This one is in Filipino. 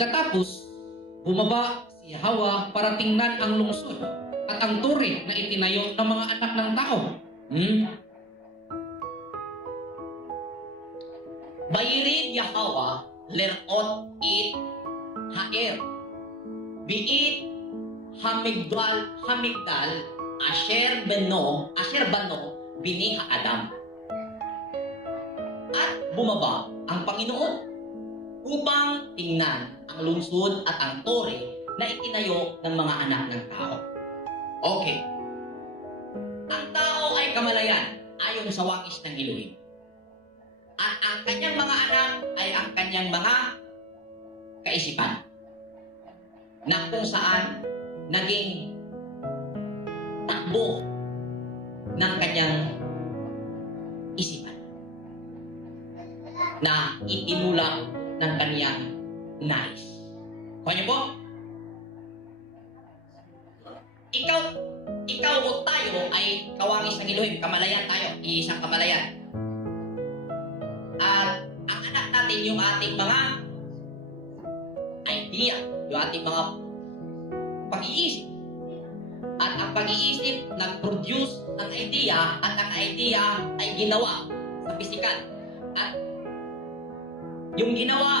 Pagkatapos, bumaba si Hawa para tingnan ang lungsod at ang tore na itinayo ng mga anak ng tao. Bayirid Yahawa lerot it haer. Biit hamigdal asher bano bini ha Adam. At bumaba ang Panginoon upang tingnan ang lungsod at ang tore na itinayo ng mga anak ng tao. Okay. Ang tao ay kamalayan ayon sa wakis ng Elohim. At ang kanyang mga anak ay ang kanyang mga kaisipan na kung saan naging takbo ng kanyang isipan na itinulak ng kanyang nais. Kuha niyo po? Ikaw o tayo ay kawangis ng Elohim, kamalayan tayo, isang kamalayan. At ang anak natin yung ating mga idea, yung ating mga pag-iisip. At ang pag-iisip nag-produce ng idea at ang idea ay ginawa sa pisikal. At yung ginawa